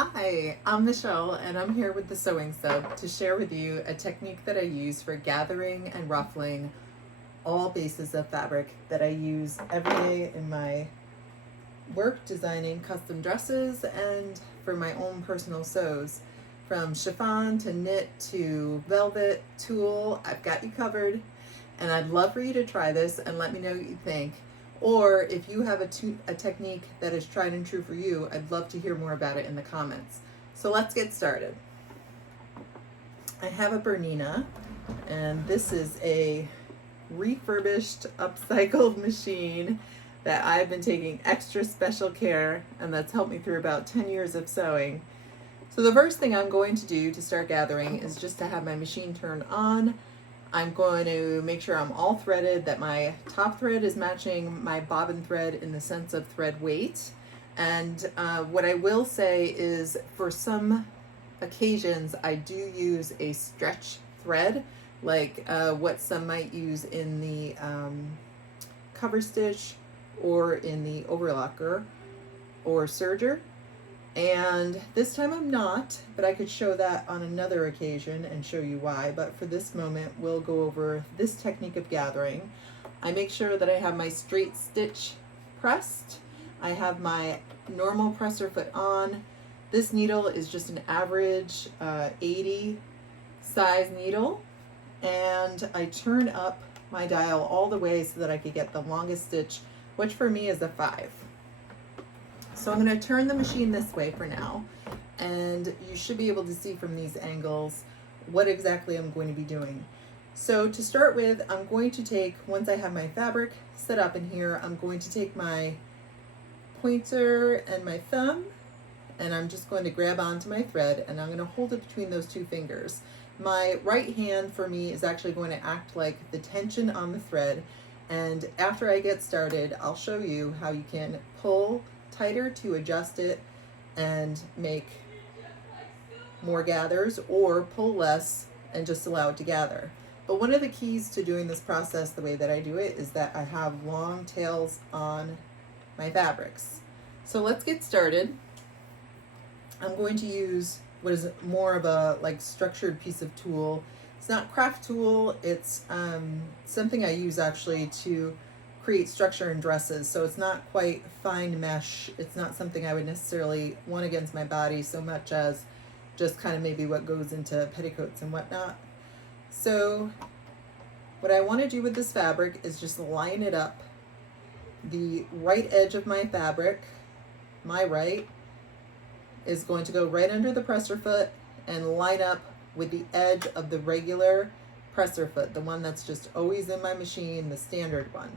Hi, I'm Michelle and I'm here with the Sewing Sub to share with you a technique that I use for gathering and ruffling all bases of fabric that I use every day in my work designing custom dresses and for my own personal sews. From chiffon to knit to velvet, tulle, I've got you covered, and I'd love for you to try this and let me know what you think. Or if you have a technique that is tried and true for you, I'd love to hear more about it in the comments. So let's get started. I have a Bernina, and this is a refurbished, upcycled machine that I've been taking extra special care, and that's helped me through about 10 years of sewing. So the first thing I'm going to do to start gathering is just to have my machine turned on. I'm going to make sure I'm all threaded, that my top thread is matching my bobbin thread in the sense of thread weight. And what I will say is for some occasions, I do use a stretch thread, like what some might use in the cover stitch or in the overlocker or serger. And this time I'm not, but I could show that on another occasion and show you why. But for this moment, we'll go over this technique of gathering. I make sure that I have my straight stitch pressed. I have my normal presser foot on. This needle is just an average 80 size needle. And I turn up my dial all the way so that I could get the longest stitch, which for me is a 5. So I'm going to turn the machine this way for now, and you should be able to see from these angles what exactly I'm going to be doing. So to start with, I'm going to take, once I have my fabric set up in here, I'm going to take my pointer and my thumb, and I'm just going to grab onto my thread, and I'm going to hold it between those two fingers. My right hand for me is actually going to act like the tension on the thread, and after I get started, I'll show you how you can pull tighter to adjust it and make more gathers, or pull less and just allow it to gather. But one of the keys to doing this process the way that I do it is that I have long tails on my fabrics. So let's get started. I'm going to use what is more of a structured piece of tulle. It's not craft tulle, it's something I use actually to create structure in dresses. So it's not quite fine mesh. It's not something I would necessarily want against my body so much as just kind of maybe what goes into petticoats and whatnot. So what I want to do with this fabric is just line it up. The right edge of my fabric, my right, is going to go right under the presser foot and line up with the edge of the regular presser foot, the one that's just always in my machine, the standard one.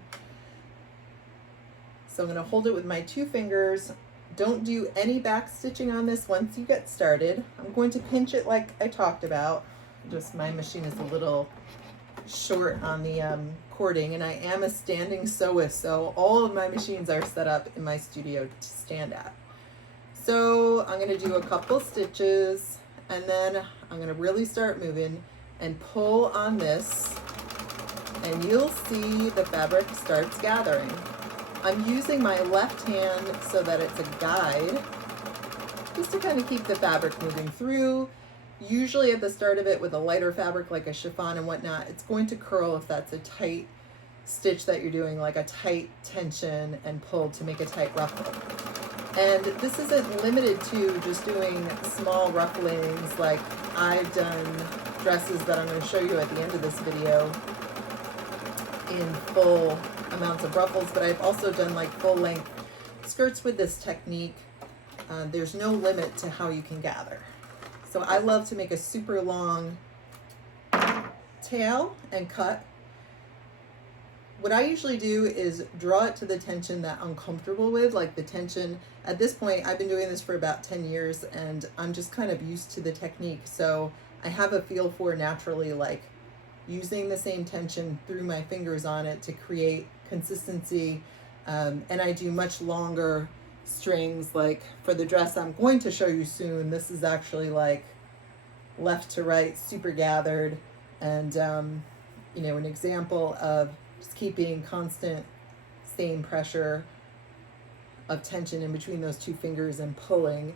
So I'm going to hold it with my 2 fingers. Don't do any back stitching on this once you get started. I'm going to pinch it like I talked about. Just my machine is a little short on the cording, and I am a standing sewist, so all of my machines are set up in my studio to stand at. So I'm going to do a couple stitches, and then I'm going to really start moving and pull on this, and you'll see the fabric starts gathering. I'm using my left hand so that it's a guide, just to kind of keep the fabric moving through. Usually at the start of it with a lighter fabric like a chiffon and whatnot, it's going to curl if that's a tight stitch that you're doing, like a tight tension and pull to make a tight ruffle. And this isn't limited to just doing small rufflings. Like I've done dresses that I'm going to show you at the end of this video in full amounts of ruffles, but I've also done like full length skirts with this technique. There's no limit to how you can gather. So I love to make a super long tail and cut. What I usually do is draw it to the tension that I'm comfortable with, like the tension. At this point, I've been doing this for about 10 years and I'm just kind of used to the technique. So I have a feel for naturally like using the same tension through my fingers on it to create consistency. And I do much longer strings. Like for the dress I'm going to show you soon, this is actually like left to right, super gathered. And you know, an example of just keeping constant same pressure of tension in between those 2 fingers and pulling.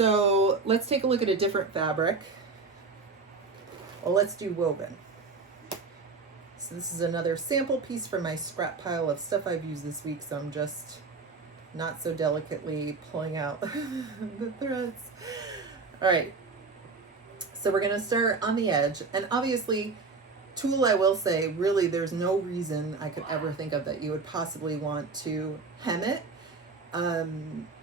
So let's take a look at a different fabric. Well, let's do woven. So this is another sample piece from my scrap pile of stuff I've used this week, so I'm just not so delicately pulling out the threads. All right, so we're gonna start on the edge, and obviously tulle, I will say, really there's no reason I could ever think of that you would possibly want to hem it.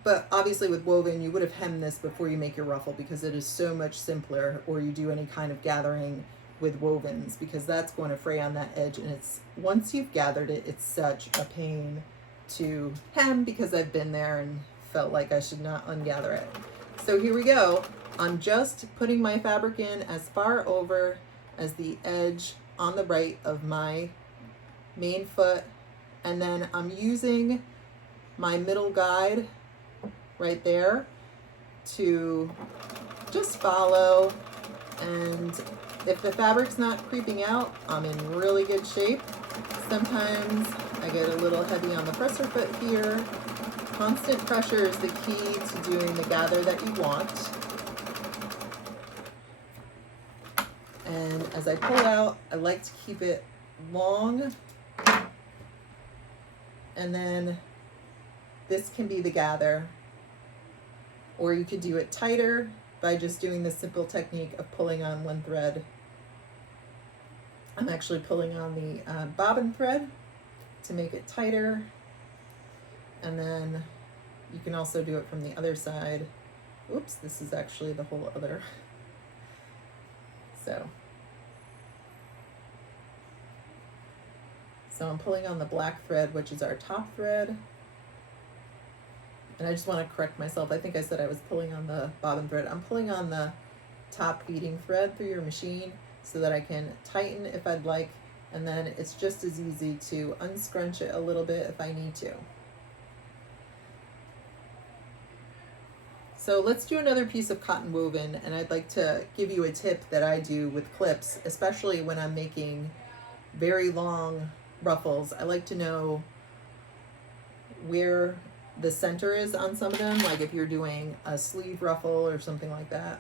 But obviously with woven, you would have hemmed this before you make your ruffle because it is so much simpler, or you do any kind of gathering with wovens, because that's going to fray on that edge, and it's, once you've gathered it, it's such a pain to hem because I've been there and felt like I should not ungather it. So here we go. I'm just putting my fabric in as far over as the edge on the right of my main foot, and then I'm using my middle guide right there to just follow, and if the fabric's not creeping out, I'm in really good shape. Sometimes I get a little heavy on the presser foot here. Constant pressure is the key to doing the gather that you want. And as I pull out, I like to keep it long, and then this can be the gather, or you could do it tighter by just doing the simple technique of pulling on one thread. I'm actually pulling on the bobbin thread to make it tighter, and then you can also do it from the other side. Oops, this is actually the whole other. So I'm pulling on the black thread, which is our top thread. And I just want to correct myself. I think I said I was pulling on the bobbin thread. I'm pulling on the top feeding thread through your machine so that I can tighten if I'd like, and then it's just as easy to unscrunch it a little bit if I need to. So let's do another piece of cotton woven, and I'd like to give you a tip that I do with clips, especially when I'm making very long ruffles. I like to know where the center is on some of them, like if you're doing a sleeve ruffle or something like that.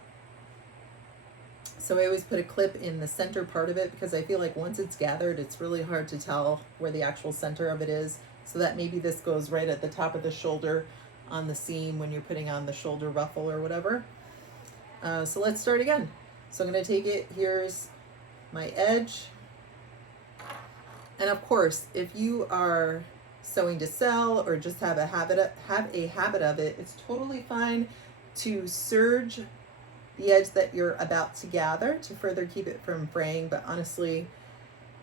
So I always put a clip in the center part of it because I feel like once it's gathered, it's really hard to tell where the actual center of it is. So that maybe this goes right at the top of the shoulder on the seam when you're putting on the shoulder ruffle or whatever. So let's start again. So I'm going to take it, here's my edge. And of course, if you are sewing to sell or just have a habit of it, it's totally fine to serge the edge that you're about to gather to further keep it from fraying. But honestly,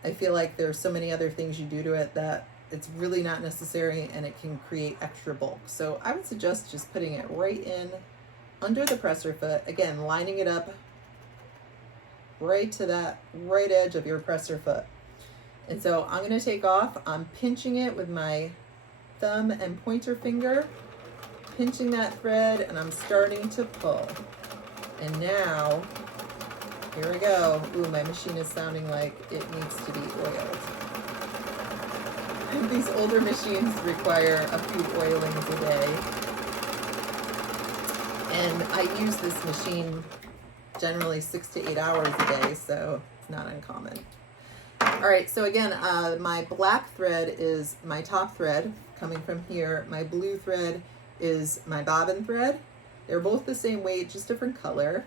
I feel like there's so many other things you do to it that it's really not necessary, and it can create extra bulk. So I would suggest just putting it right in under the presser foot, again lining it up right to that right edge of your presser foot. And so I'm going to take off. I'm pinching it with my thumb and pointer finger, pinching that thread, and I'm starting to pull. And now, here we go. Ooh, my machine is sounding like it needs to be oiled. These older machines require a few oilings a day. And I use this machine generally 6 to 8 hours a day, so it's not uncommon. All right, so again, my black thread is my top thread coming from here. My blue thread is my bobbin thread. They're both the same weight, just different color,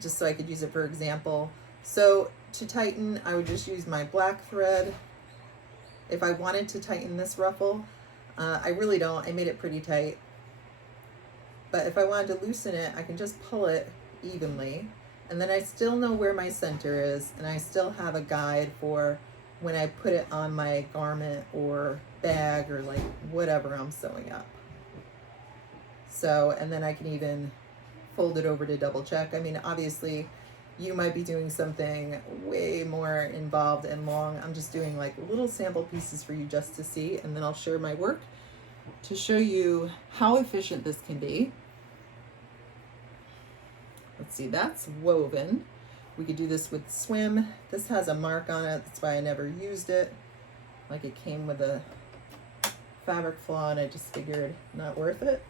just so I could use it for example. So to tighten, I would just use my black thread. If I wanted to tighten this ruffle, I really don't. I made it pretty tight. But if I wanted to loosen it, I can just pull it evenly. And then I still know where my center is, and I still have a guide for when I put it on my garment or bag or like whatever I'm sewing up. So, and then I can even fold it over to double check. I mean, obviously you might be doing something way more involved and long. I'm just doing like little sample pieces for you just to see, and then I'll share my work to show you how efficient this can be. Let's see, that's woven. We could do this with swim. This has a mark on it, that's why I never used it. Like it came with a fabric flaw and I just figured not worth it.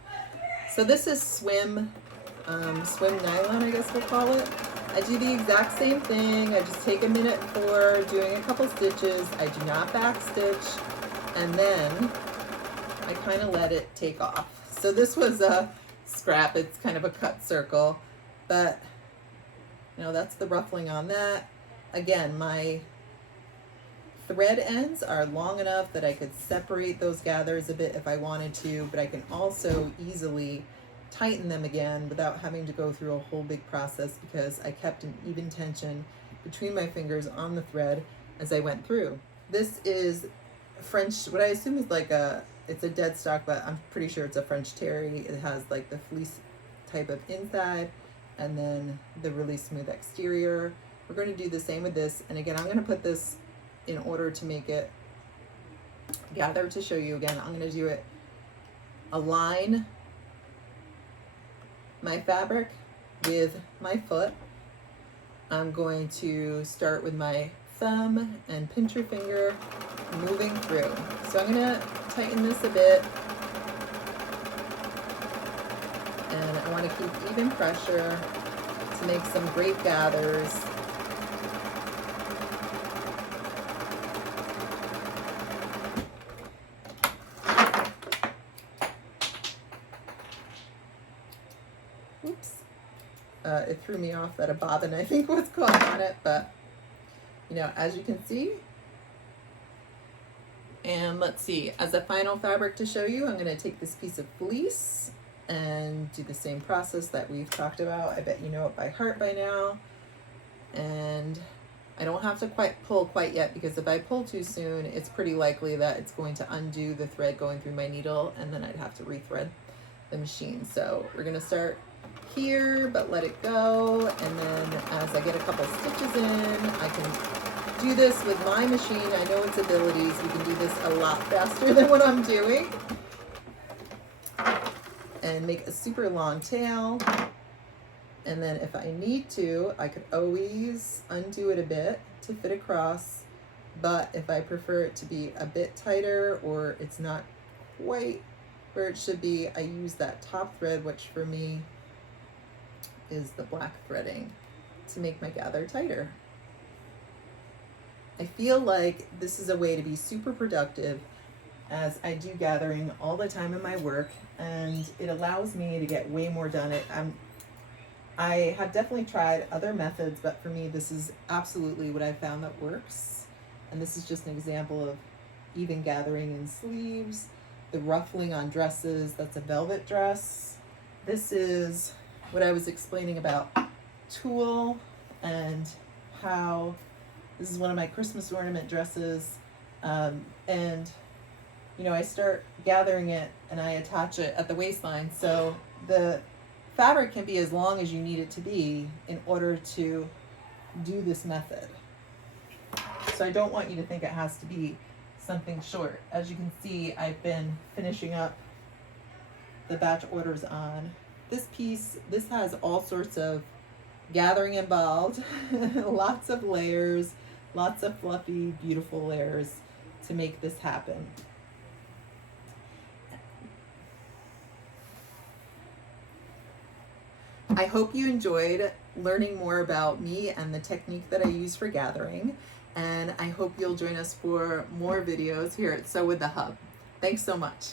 So this is swim swim nylon, I guess we'll call it. I do the exact same thing. I just take a minute for doing a couple stitches. I do not back stitch, and then I kind of let it take off. So this was a scrap. It's kind of a cut circle, but you know, that's the ruffling on that. Again, my thread ends are long enough that I could separate those gathers a bit if I wanted to, but I can also easily tighten them again without having to go through a whole big process, because I kept an even tension between my fingers on the thread as I went through. This is French, what I assume is like it's a dead stock, but I'm pretty sure it's a French terry. It has like the fleece type of inside and then the really smooth exterior. We're going to do the same with this, and again, I'm going to put this in order to make it gather to show you again. I'm going to do it, align my fabric with my foot. I'm going to start with my thumb and pincher finger moving through. So I'm going to tighten this a bit, and I want to keep even pressure to make some great gathers. Oops. It threw me off that a bobbin, I think, was caught on it, but you know, as you can see. And let's see, as a final fabric to show you, I'm going to take this piece of fleece and do the same process that we've talked about. I bet you know it by heart by now. And I don't have to pull quite yet, because if I pull too soon, it's pretty likely that it's going to undo the thread going through my needle, and then I'd have to rethread the machine. So we're going to start here, but let it go, and then as I get a couple stitches in, I can do this with my machine. I know its abilities. We can do this a lot faster than what I'm doing, and make a super long tail. And then if I need to, I could always undo it a bit to fit across, but if I prefer it to be a bit tighter, or it's not quite where it should be, I use that top thread, which for me is the black threading, to make my gather tighter. I feel like this is a way to be super productive, as I do gathering all the time in my work, and it allows me to get way more done. I have definitely tried other methods, but for me, this is absolutely what I found that works. And this is just an example of even gathering in sleeves, the ruffling on dresses. That's a velvet dress. This is what I was explaining about tulle, and how this is one of my Christmas ornament dresses. And you know, I start gathering it and I attach it at the waistline. So the fabric can be as long as you need it to be in order to do this method. So I don't want you to think it has to be something short. As you can see, I've been finishing up the batch orders on this piece. This has all sorts of gathering involved, lots of layers, lots of fluffy, beautiful layers to make this happen. I hope you enjoyed learning more about me and the technique that I use for gathering, and I hope you'll join us for more videos here at Sew with the Hub. Thanks so much.